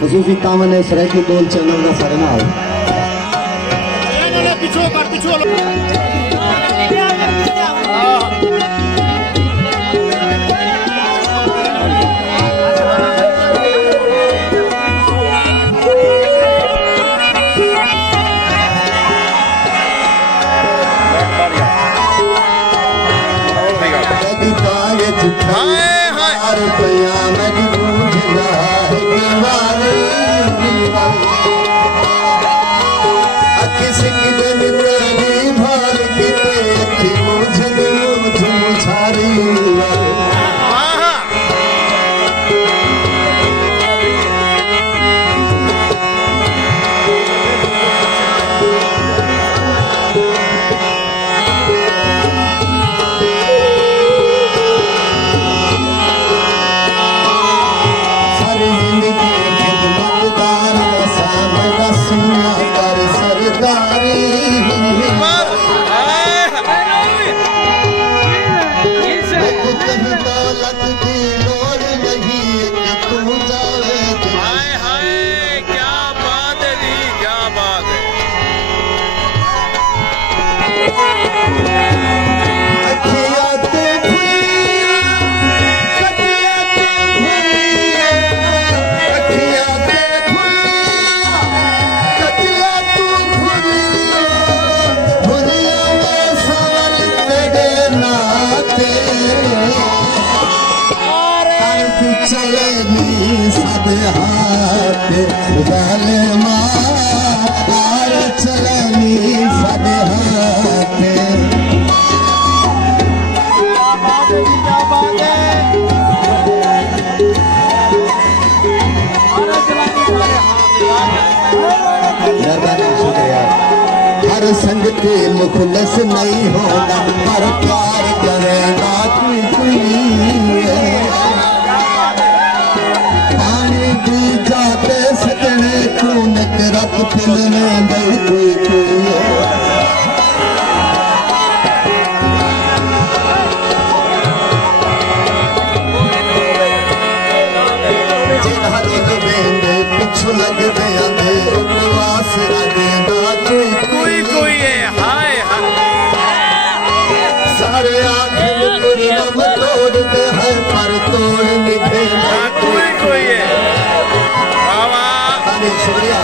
खसूसी तामने सरेकी बोल चलना ना सारे नाल पिछो कर पिछो हर संग के मुखलस नहीं होगा हर प्यार करेगा कोई पानी दी जाते सजने खून के रत फिलने दे कोई पिछू लग गया उपवास कोई है हाय सारे आखिर पूर्णम तोड़ते हैं पर तोड़ निभे कोई है बाबा शुक्रिया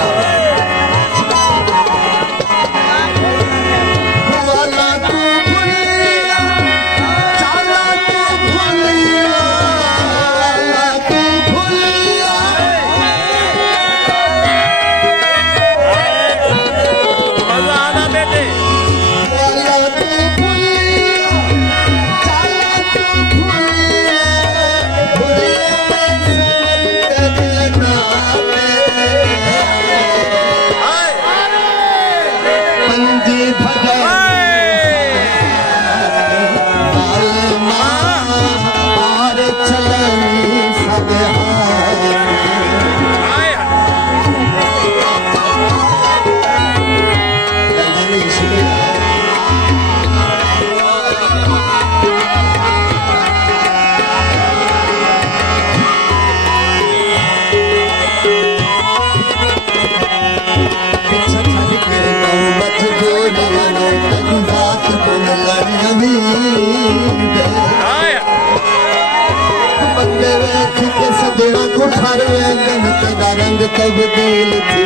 रंग तब्दील थी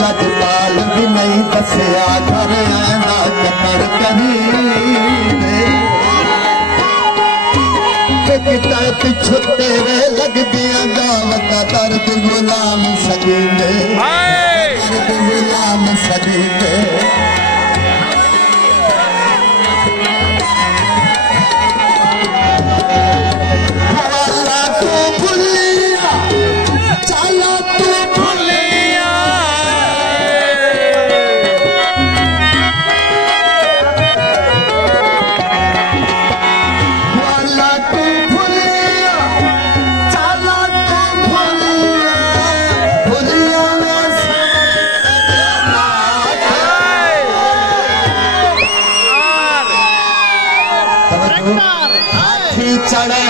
लजपाल भी नहीं दसिया घर आना कतर करी पिछू तेरे लग दिया गावत दर्द गुलाम सदी गुलाम सदी हाथी चढ़े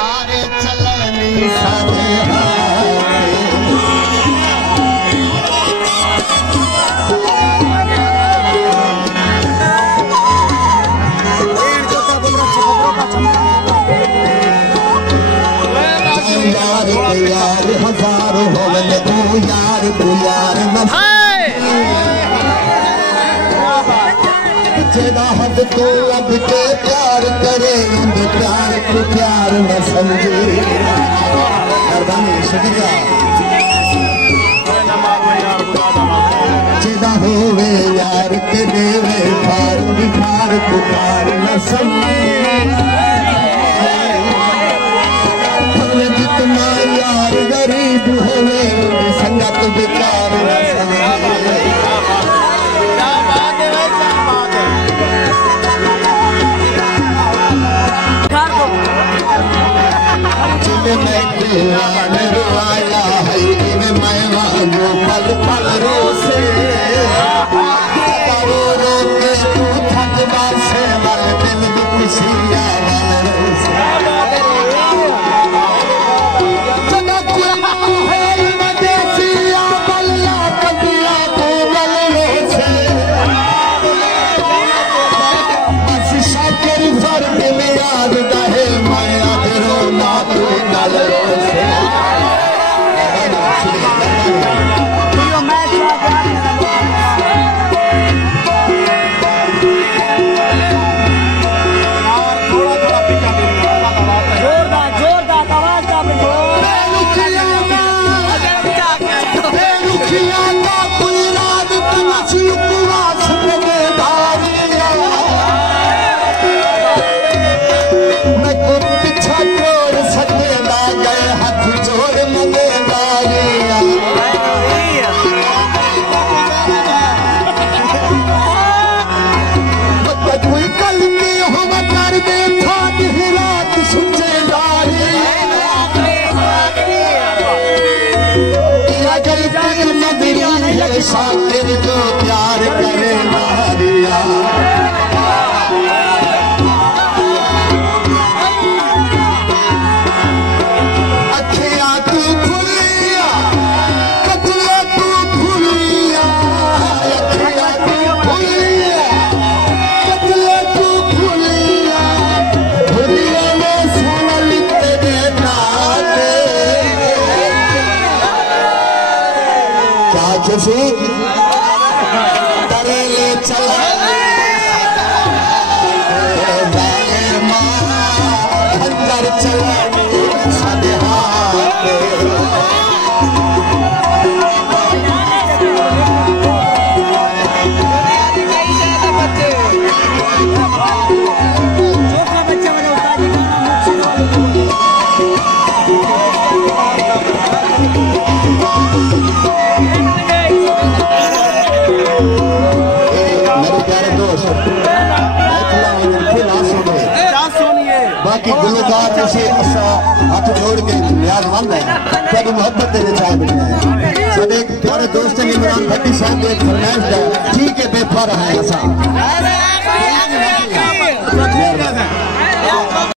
आरे चलनी सारे यार हजारों होवन तू यार न जेदा हद तो अब के प्यार करे उनके प्यार को प्यार न समझे शुक्रिया जेदा होवे यार के देवे पार बिहार को पार न समझे जितना यार गरीब होवे संगत बेकार वाला है मैं वालो पल पल रोसे रो के तू थकवा से मर दिल खुशियां सातिर जो प्यार करे मारिया अखियां तू खुलिया कचरा तू खुलिया अखियां तू खुलिया कचरा तू खुलिया खुलिया में सोना लिखते देना जैसे तरेले चला अंदर चला सादे बाकी गुलकार जैसे हाथ जोड़ के यादवंद है तेरी मोहब्बत तेरे चाह मिलना है साडे प्यारे दोस्त इमरान भट्टी साहब एक फरमाइश है ठीक है बेफर है ऐसा